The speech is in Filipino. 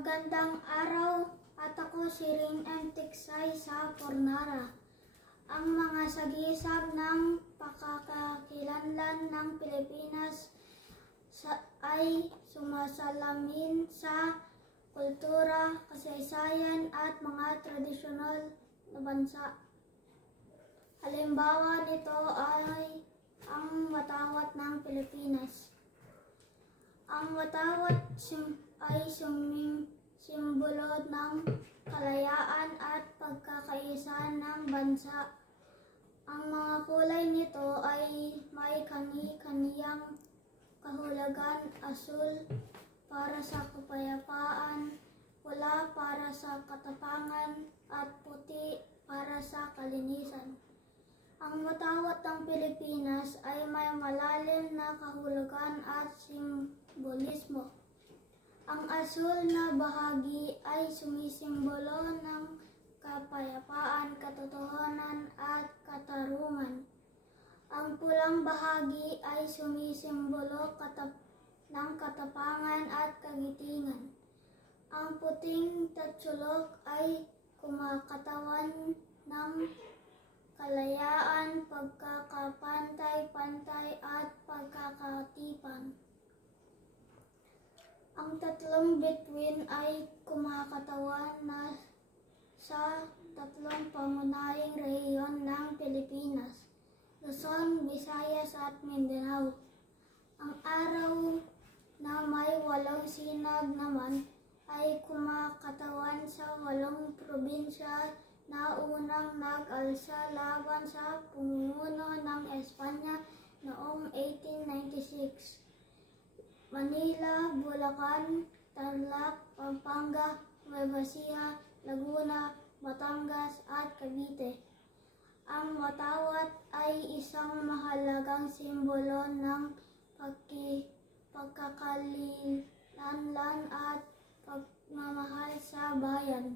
Magandang araw at ako si Rin M. Tiksay sa Pornara. Ang mga sagisag ng pagkakakilanlan ng Pilipinas ay sumasalamin sa kultura, kasaysayan at mga tradisyonal na bansa. Halimbawa nito ay ang watawat ng Pilipinas. Ang watawat ay simbolo ng kalayaan at pagkakaisa ng bansa. Ang mga kulay nito ay may kani-kaniyang kahulugan: asul para sa kapayapaan, pula para sa katapangan, at puti para sa kalinisan. Ang watawat ng Pilipinas ay may malalim na kahulugan at simbolismo. Ang asul na bahagi ay sumisimbolo ng kapayapaan, katotohanan at katarungan. Ang pulang bahagi ay sumisimbolo ng katapangan at kagitingan. Ang puting tatsulok ay kumakatawan ng kalayaan, pagkakapantay-pantay at pagkakatipan. Ang tatlong bituin ay kumakatawan sa tatlong pangunahing rehiyon ng Pilipinas: Luzon, Visayas at Mindanao. Ang araw na may 8 sinag naman ay kumakatawan sa 8 probinsya na unang nag-alsa laban sa pamumuno ng Espanya noong 1896. Manila, Bulacan, Tarlac, Pampanga, Nueva Ecija, Laguna, Batangas at Cavite. Ang watawat ay isang mahalagang simbolo ng pagkakakilanlan at pagmamahal sa bayan.